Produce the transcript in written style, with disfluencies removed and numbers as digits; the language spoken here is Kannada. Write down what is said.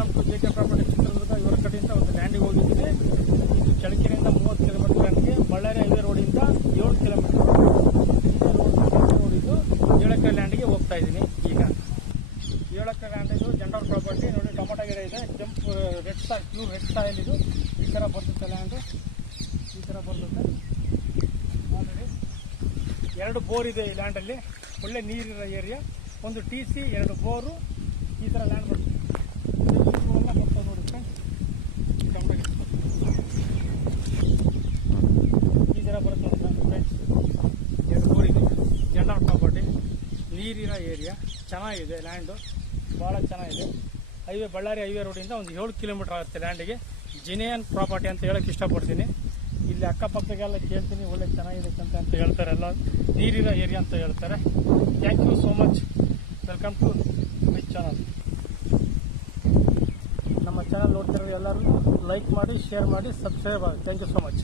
Welcome to J K property Chitradurga. ಇವರ ಕಡೆಯಿಂದ ಒಂದು ಲ್ಯಾಂಡಿಗೆ ಹೋಗಿದ್ದೀನಿ. ಇದು ಚಳ್ಳಕೆರೆಯಿಂದ 30 ಕಿಲೋಮೀಟರ್ ಲ್ಯಾಂಡ್ಗೆ, ಬಳ್ಳಾರಿ ಹೈವೇ ರೋಡಿಂದ 7 ಕಿಲೋಮೀಟರ್ ರೋಡ್ ಇದು 7 ಎಕರೆ ಲ್ಯಾಂಡ್ಗೆ ಹೋಗ್ತಾ ಇದ್ದೀನಿ. ಈಗ 7 ಎಕರೆ ಲ್ಯಾಂಡ್ ಇದು ಜನರಲ್ ಪ್ರಾಪರ್ಟಿ. ನೋಡಿ, ಟೊಮೊಟೊ ಗಿಡ ಇದೆ, ಕೆಂಪು red soil, pure red soil. ಇದು ಈ ಥರ ಬರ್ತದೆ ಲ್ಯಾಂಡ್, ಈ ಥರ ಬರ್ತದೆ. ಆಲ್ರೆಡಿ 2 ಬೋರ್ ಇದೆ ಈ ಲ್ಯಾಂಡಲ್ಲಿ, ಒಳ್ಳೆ ನೀರಿರೋ ಏರಿಯಾ. ಒಂದು TC, 2 ಬೋರು, ಈ ಥರ ಲ್ಯಾಂಡ್ ಬರ್ತದೆ. ಬರ್ತದೆ ನೋಡಿ ಫ್ರೆಂಡ್ಸ್, ಈ ಥರ ಬರುತ್ತೆ ನೋಡಿ ಫ್ರೆಂಡ್ಸ್. 2 ಬೋರ್ ಇದೆ, ಜನರಲ್ ಪ್ರಾಪರ್ಟಿ, ನೀರಿರೋ ಏರಿಯಾ, ಚೆನ್ನಾಗಿದೆ ಲ್ಯಾಂಡು, ಭಾಳ ಚೆನ್ನಾಗಿದೆ. ಹೈವೇ, ಬಳ್ಳಾರಿ ಹೈವೇ ರೋಡಿಂದ ಒಂದು 7 ಕಿಲೋಮೀಟರ್ ಆಗುತ್ತೆ ಲ್ಯಾಂಡಿಗೆ. ಜಿನಿಯನ್ ಪ್ರಾಪರ್ಟಿ ಅಂತ ಹೇಳಕ್ಕೆ ಇಷ್ಟಪಡ್ತೀನಿ. ಇಲ್ಲಿ ಅಕ್ಕಪಕ್ಕಗೆಲ್ಲ ಕೇಳ್ತೀನಿ, ಒಳ್ಳೆ ಚೆನ್ನಾಗಿದೆ ಅಂತ ಹೇಳ್ತಾರೆ, ಎಲ್ಲ ನೀರಿರೋ ಏರಿಯಾ ಅಂತ ಹೇಳ್ತಾರೆ. Thank you so much. Welcome to my channel. ನಮ್ಮ ಚಾನಲ್ ನೋಡ್ತಿರೋ ಎಲ್ಲರೂ ಲೈಕ್ ಮಾಡಿ, ಶೇರ್ ಮಾಡಿ, ಸಬ್ಸ್ಕ್ರೈಬ್ ಆಗಿ. Thank you so much.